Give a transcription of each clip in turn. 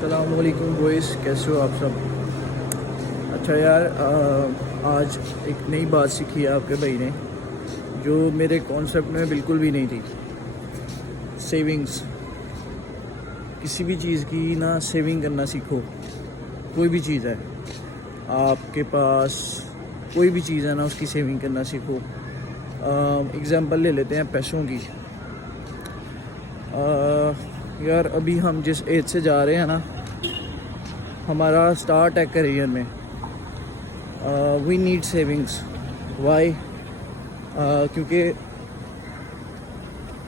अस्सलामुअलैकुम बॉयज़, कैसे हो आप सब। अच्छा यार, आज एक नई बात सीखी है आपके भाई ने जो मेरे कॉन्सेप्ट में बिल्कुल भी नहीं थी। सेविंग्स, किसी भी चीज़ की ना सेविंग करना सीखो। कोई भी चीज़ है आपके पास, कोई भी चीज़ है ना, उसकी सेविंग करना सीखो। एग्ज़ाम्पल ले लेते हैं पैसों की। यार अभी हम जिस एज से जा रहे हैं ना, हमारा स्टार्ट है करियर में। We need savings. वाई? क्योंकि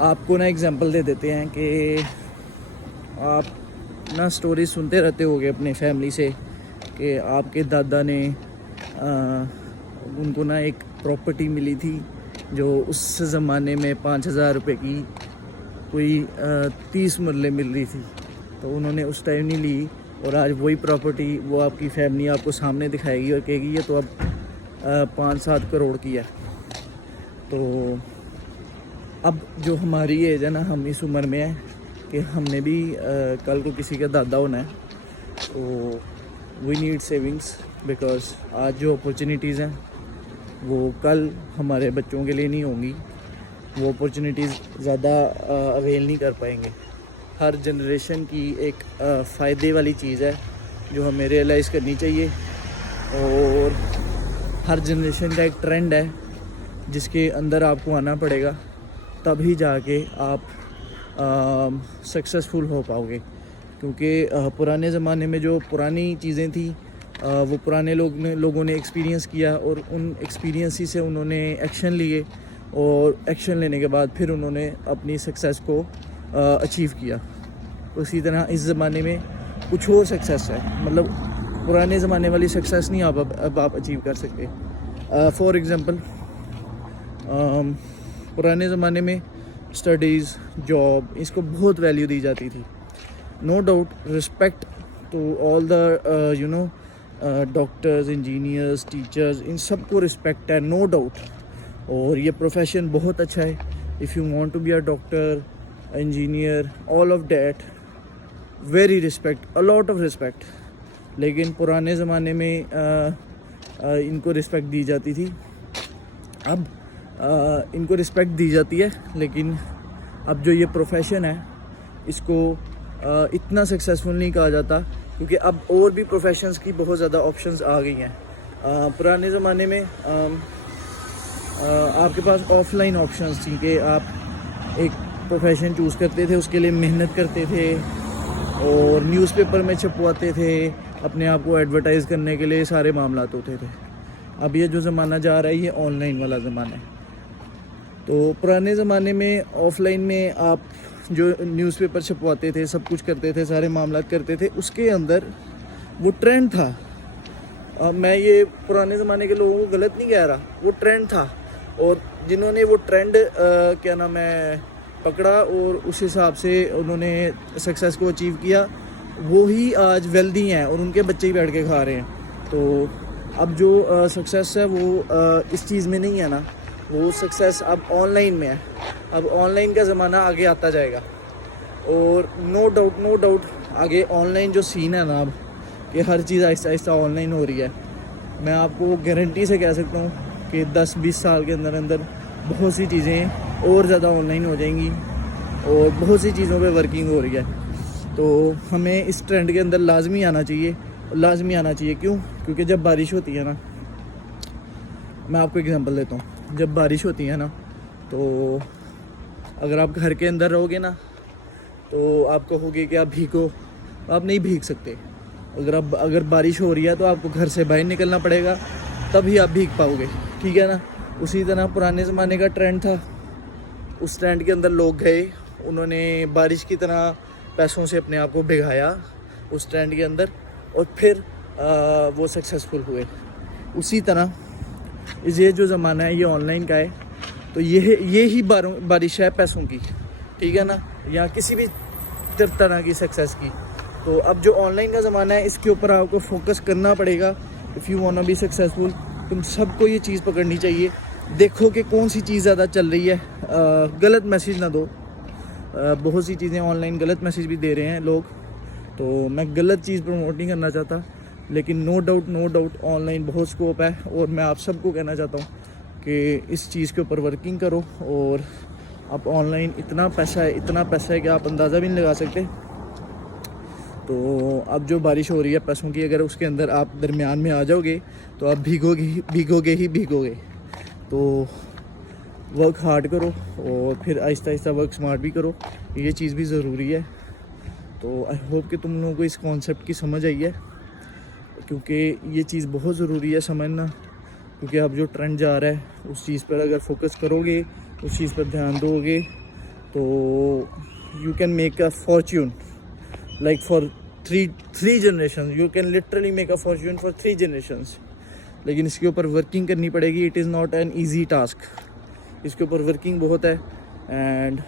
आपको ना एग्जांपल दे देते हैं कि आप ना स्टोरी सुनते रहते होगे अपने फैमिली से कि आपके दादा ने उनको ना एक प्रॉपर्टी मिली थी जो उस ज़माने में 5,000 रुपये की कोई 30 मरले मिल रही थी, तो उन्होंने उस टाइम नहीं ली। और आज वही प्रॉपर्टी वो आपकी फैमिली आपको सामने दिखाएगी और कहेगी ये तो अब 5-7 करोड़ की है। तो अब जो हमारी एज है ना, हम इस उम्र में है कि हमने भी कल को किसी का दादा होना है। तो वी नीड सेविंग्स बिकॉज आज जो अपॉर्चुनिटीज़ हैं वो कल हमारे बच्चों के लिए नहीं होंगी। वो अपॉर्चुनिटीज़ ज़्यादा अवेल नहीं कर पाएंगे। हर जनरेशन की एक फ़ायदे वाली चीज़ है जो हमें रियलाइज़ करनी चाहिए। और हर जनरेशन का एक ट्रेंड है जिसके अंदर आपको आना पड़ेगा, तभी जाके आप सक्सेसफुल हो पाओगे। क्योंकि पुराने ज़माने में जो पुरानी चीज़ें थी वो पुराने लोगों ने एक्सपीरियंस किया और उन एक्सपीरियंस ही से उन्होंने एक्शन लिए और एक्शन लेने के बाद फिर उन्होंने अपनी सक्सेस को अचीव किया। उसी तरह इस ज़माने में कुछ और सक्सेस है, मतलब पुराने ज़माने वाली सक्सेस नहीं अब आप अचीव कर सकते। फॉर एग्ज़ाम्पल, पुराने ज़माने में स्टडीज़, जॉब, इसको बहुत वैल्यू दी जाती थी। No doubt, respect to all the doctors, engineers, teachers, इन सबको रिस्पेक्ट है, नो डाउट। और ये प्रोफेशन बहुत अच्छा है। If you want to be a doctor, engineer, all of that, very respect, a lot of respect. लेकिन पुराने ज़माने में इनको रिस्पेक्ट दी जाती थी। अब इनको रिस्पेक्ट दी जाती है, लेकिन अब जो ये प्रोफेशन है इसको इतना सक्सेसफुल नहीं कहा जाता, क्योंकि अब और भी प्रोफेशंस की बहुत ज़्यादा ऑप्शंस आ गई हैं। पुराने ज़माने में आपके पास ऑफलाइन ऑप्शंस थी कि आप एक प्रोफेशन चूज़ करते थे, उसके लिए मेहनत करते थे और न्यूज़पेपर में छपवाते थे, अपने आप को एडवर्टाइज़ करने के लिए सारे मामलात होते थे। अब ये जो ज़माना जा रहा है ये ऑनलाइन वाला ज़माना है। तो पुराने ज़माने में ऑफलाइन में आप जो न्यूज़पेपर छपवाते थे, सब कुछ करते थे, सारे मामलात करते थे, उसके अंदर वो ट्रेंड था। मैं ये पुराने ज़माने के लोगों को गलत नहीं कह रहा, वो ट्रेंड था। और जिन्होंने वो ट्रेंड क्या नाम है पकड़ा और उस हिसाब से उन्होंने सक्सेस को अचीव किया, वो ही आज वेल्दी हैं और उनके बच्चे ही बैठ के खा रहे हैं। तो अब जो सक्सेस है वो इस चीज़ में नहीं है ना, वो सक्सेस अब ऑनलाइन में है। अब ऑनलाइन का ज़माना आगे आता जाएगा और नो डाउट आगे ऑनलाइन जो सीन है ना, अब कि हर चीज़ आहिस्ता आहिस्ता ऑनलाइन हो रही है। मैं आपको गारंटी से कह सकता हूँ कि 10-20 साल के अंदर बहुत सी चीज़ें और ज़्यादा ऑनलाइन हो जाएंगी और बहुत सी चीज़ों पे वर्किंग हो रही है। तो हमें इस ट्रेंड के अंदर लाजमी आना चाहिए। क्यों? क्योंकि जब बारिश होती है ना, मैं आपको एग्जांपल देता हूँ। जब बारिश होती है ना, तो अगर आप घर के अंदर रहोगे ना, तो आप कहोगे कि आप भीगो, आप नहीं भीग सकते। अगर बारिश हो रही है तो आपको घर से बाहर निकलना पड़ेगा, तभी आप भीग पाओगे, ठीक है ना। उसी तरह पुराने ज़माने का ट्रेंड था, उस ट्रेंड के अंदर लोग गए, उन्होंने बारिश की तरह पैसों से अपने आप को भिगाया उस ट्रेंड के अंदर और फिर वो सक्सेसफुल हुए। उसी तरह ये जो ज़माना है ये ऑनलाइन का है, तो ये ही बारिश है पैसों की, ठीक है ना, या किसी भी तरह की सक्सेस की। तो अब जो ऑनलाइन का ज़माना है इसके ऊपर आपको फोकस करना पड़ेगा। If you want to be successful, तुम सबको ये चीज़ पकड़नी चाहिए। देखो कि कौन सी चीज़ ज़्यादा चल रही है, गलत मैसेज ना दो। बहुत सी चीज़ें ऑनलाइन गलत मैसेज भी दे रहे हैं लोग तो मैं गलत चीज़ प्रमोट नहीं करना चाहता, लेकिन नो डाउट ऑनलाइन बहुत स्कोप है। और मैं आप सबको कहना चाहता हूँ कि इस चीज़ के ऊपर वर्किंग करो। और आप ऑनलाइन इतना पैसा है कि आप अंदाज़ा भी नहीं लगा सकते। तो अब जो बारिश हो रही है पैसों की, अगर उसके अंदर आप दरमियान में आ जाओगे तो आप भीगोगे। तो वर्क हार्ड करो और फिर आहिस्ता वर्क स्मार्ट भी करो, ये चीज़ भी ज़रूरी है। तो आई होप कि तुम लोगों को इस कॉन्सेप्ट की समझ आई है, क्योंकि ये चीज़ बहुत ज़रूरी है समझना। क्योंकि अब जो ट्रेंड जा रहा है उस चीज़ पर अगर फोकस करोगे, उस चीज़ पर ध्यान दोगे, तो you can make a Fortune like for three generations. You can literally make a fortune for 3 generations. लेकिन इसके ऊपर वर्किंग करनी पड़ेगी। It is not an easy task, इसके ऊपर वर्किंग बहुत है। एंड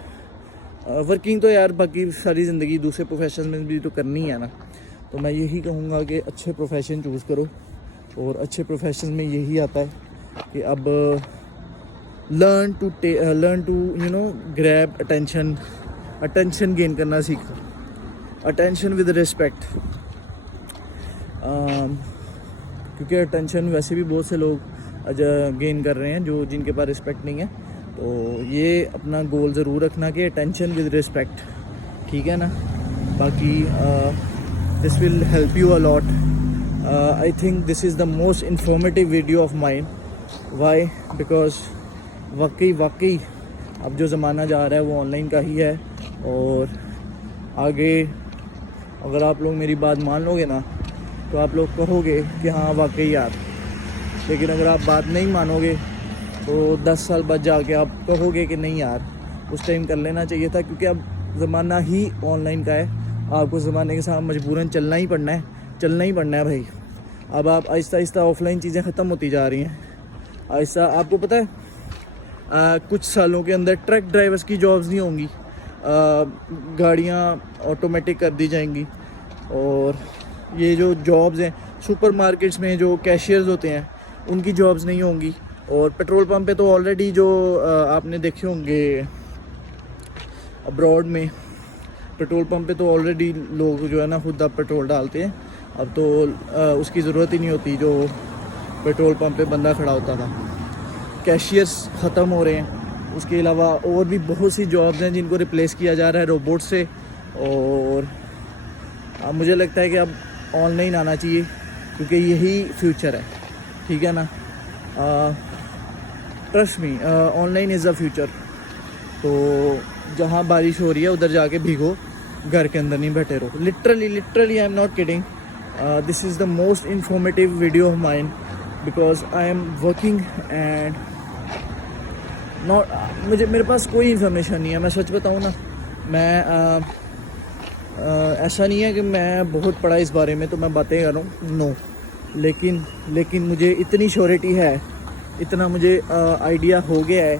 वर्किंग तो यार बाकी सारी ज़िंदगी दूसरे प्रोफेशन में भी तो करनी है ना। तो मैं यही कहूँगा कि अच्छे प्रोफेशन चूज़ करो। और अच्छे प्रोफेशन में यही आता है कि अब learn to grab attention gain करना सीखो। अटेंशन विद रिस्पेक्ट, क्योंकि अटेंशन वैसे भी बहुत से लोग गेन कर रहे हैं जिनके पास रिस्पेक्ट नहीं है। तो ये अपना गोल ज़रूर रखना कि अटेंशन विद रिस्पेक्ट, ठीक है ना। बाकी this will help you a lot. I think this is the most informative video of mine. Why? Because वाकई अब जो ज़माना जा रहा है वो ऑनलाइन का ही है। और आगे अगर आप लोग मेरी बात मान लोगे ना तो आप लोग कहोगे कि हाँ वाकई यार। लेकिन अगर आप बात नहीं मानोगे तो 10 साल बाद जाके आप कहोगे कि नहीं यार उस टाइम कर लेना चाहिए था। क्योंकि अब ज़माना ही ऑनलाइन का है, आपको ज़माने के साथ मजबूरन चलना ही पड़ना है भाई। अब आप आहिस्ता ऑफलाइन चीज़ें ख़त्म होती जा रही हैं आहिस्ता। आपको पता है कुछ सालों के अंदर ट्रक ड्राइवर्स की जॉब्स नहीं होंगी, गाड़ियाँ ऑटोमेटिक कर दी जाएंगी। और ये जो जॉब्स हैं सुपरमार्केट्स में जो कैशियर्स होते हैं उनकी जॉब्स नहीं होंगी। और पेट्रोल पंप पे तो ऑलरेडी जो आपने देखे होंगे अब्रॉड में, पेट्रोल पंप पे तो ऑलरेडी लोग जो है ना खुद अब पेट्रोल डालते हैं। अब तो उसकी ज़रूरत ही नहीं होती जो पेट्रोल पंप पे बंदा खड़ा होता था। कैशियर्स ख़त्म हो रहे हैं। उसके अलावा और भी बहुत सी जॉब्स हैं जिनको रिप्लेस किया जा रहा है रोबोट से। और मुझे लगता है कि अब ऑनलाइन आना चाहिए क्योंकि यही फ्यूचर है, ठीक है ना। Trust me, online is the future. तो जहाँ बारिश हो रही है उधर जाके भीगो, घर के अंदर नहीं बैठे रहो। Literally I am not kidding, this is the most informative video of mine because I am working and मेरे पास कोई इन्फॉर्मेशन नहीं है। मैं सच बताऊँ ना, मैं ऐसा नहीं है कि मैं बहुत पढ़ा इस बारे में तो मैं बातें कर रहा हूँ, नो। लेकिन मुझे इतनी श्योरिटी है, इतना मुझे आइडिया हो गया है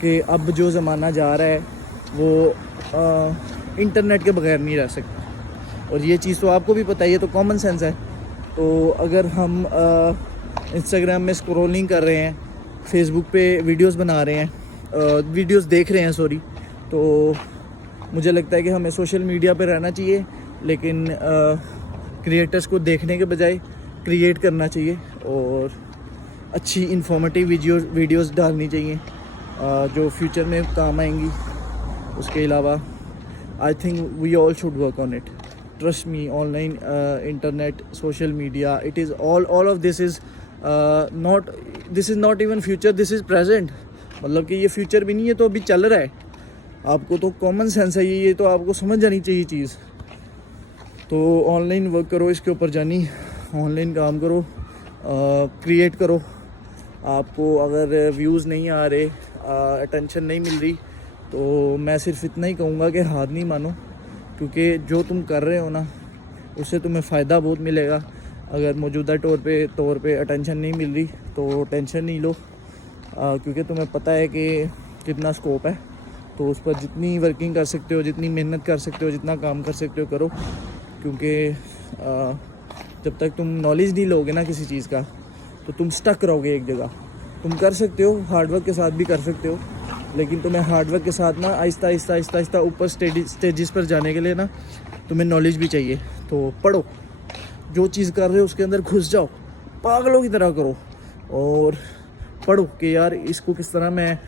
कि अब जो ज़माना जा रहा है वो इंटरनेट के बगैर नहीं रह सकता। और ये चीज़ तो आपको भी पता है, ये तो कॉमन सेंस है। तो अगर हम इंस्टाग्राम में स्क्रॉलिंग कर रहे हैं, फेसबुक पे वीडियोस बना रहे हैं, वीडियोस देख रहे हैं सॉरी, तो मुझे लगता है कि हमें सोशल मीडिया पे रहना चाहिए। लेकिन क्रिएटर्स को देखने के बजाय क्रिएट करना चाहिए और अच्छी इन्फॉर्मेटिव वीडियोस डालनी चाहिए जो फ्यूचर में काम आएंगी। उसके अलावा I think we all should work on it. Trust me, online internet, social media, it is all of this is not even future, this is present. मतलब कि ये फ्यूचर भी नहीं है, तो अभी चल रहा है। आपको तो कॉमन सेंस है, ये तो आपको समझ जानी चाहिए चीज़। तो ऑनलाइन वर्क करो, इसके ऊपर जानी, ऑनलाइन काम करो, क्रिएट करो। आपको अगर व्यूज़ नहीं आ रहे, अटेंशन नहीं मिल रही, तो मैं सिर्फ इतना ही कहूँगा कि हार नहीं मानो, क्योंकि जो तुम कर रहे हो ना उससे तुम्हें फ़ायदा बहुत मिलेगा। अगर मौजूदा तौर पे अटेंशन नहीं मिल रही तो टेंशन नहीं लो, क्योंकि तुम्हें पता है कि कितना स्कोप है। तो उस पर जितनी वर्किंग कर सकते हो, जितनी मेहनत कर सकते हो, जितना काम कर सकते हो करो। क्योंकि जब तक तुम नॉलेज नहीं लोगे ना किसी चीज़ का तो तुम स्टक रहोगे एक जगह। तुम कर सकते हो, हार्डवर्क के साथ भी कर सकते हो, लेकिन तुम्हें हार्डवर्क के साथ ना आहिस्ता ऊपर स्टेजेस पर जाने के लिए ना तुम्हें नॉलेज भी चाहिए। तो पढ़ो, जो चीज़ कर रहे हो उसके अंदर घुस जाओ, पागलों की तरह करो और पढ़ो कि यार इसको किस तरह मैं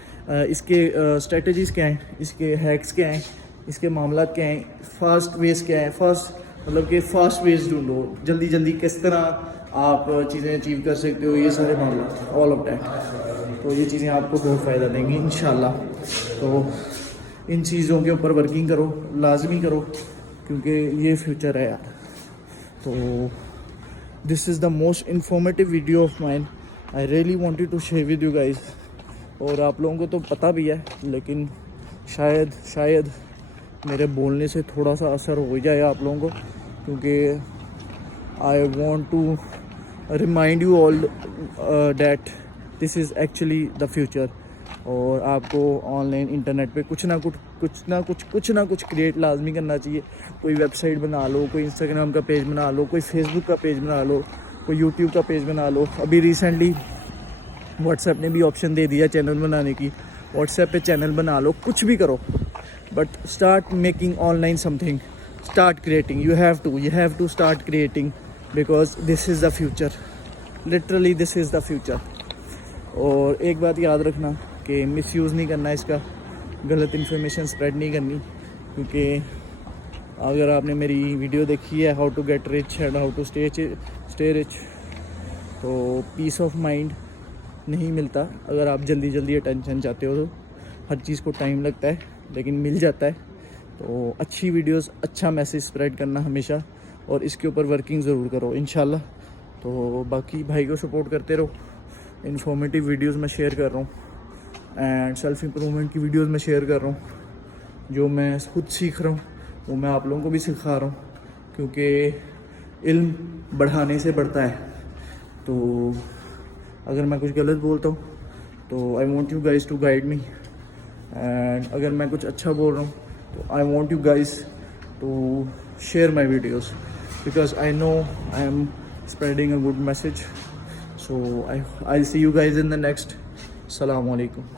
इसके स्ट्रेटजीज़ क्या हैं, इसके हैक्स क्या हैं, इसके मामला क्या हैं, फास्ट वेज क्या है, फास्ट वेज ढूंढो, जल्दी जल्दी किस तरह आप चीज़ें अचीव कर सकते हो, ये सारे मामला ऑल ऑफ दैट। तो ये चीज़ें आपको बहुत फ़ायदा देंगी इंशाल्लाह। तो इन चीज़ों के ऊपर वर्किंग करो, लाजमी करो, क्योंकि ये फ्यूचर है यार। तो this is the most informative video of mine, I really wanted to share with you guys. और आप लोगों को तो पता भी है, लेकिन शायद मेरे बोलने से थोड़ा सा असर हो जाए आप लोगों को, क्योंकि I want to remind you all that this is actually the future. और आपको ऑनलाइन इंटरनेट पे कुछ ना कुछ क्रिएट लाजमी करना चाहिए। कोई वेबसाइट बना लो, कोई इंस्टाग्राम का पेज बना लो, कोई फेसबुक का पेज बना लो, कोई यूट्यूब का पेज बना लो। अभी रिसेंटली व्हाट्सएप ने भी ऑप्शन दे दिया चैनल बनाने की, व्हाट्सएप पे चैनल बना लो, कुछ भी करो, but start making online something, start creating. You have to start creating because this is the future, literally this is the future. और एक बात याद रखना कि मिसयूज़ नहीं करना इसका, गलत इन्फॉर्मेशन स्प्रेड नहीं करनी, क्योंकि अगर आपने मेरी वीडियो देखी है how to get rich and how to stay rich, तो पीस ऑफ माइंड नहीं मिलता। अगर आप जल्दी अटेंशन चाहते हो तो हर चीज़ को टाइम लगता है, लेकिन मिल जाता है। तो अच्छी वीडियोस, अच्छा मैसेज स्प्रेड करना हमेशा, और इसके ऊपर वर्किंग ज़रूर करो इंशाल्लाह। तो बाकी भाई को सपोर्ट करते रहो, इन्फॉर्मेटिव वीडियोस मैं शेयर कर रहा हूँ एंड सेल्फ इम्प्रूवमेंट की वीडियोस मैं शेयर कर रहा हूँ। जो मैं खुद सीख रहा हूँ वो मैं आप लोगों को भी सिखा रहा हूँ, क्योंकि इल्म बढ़ाने से बढ़ता है। तो अगर मैं कुछ गलत बोलता हूँ तो I want you guys to guide me, and अगर मैं कुछ अच्छा बोल रहा हूँ तो I want you guys to share my videos, because I know I am spreading a good message. So I'll see you guys in the next. Assalamu alaikum.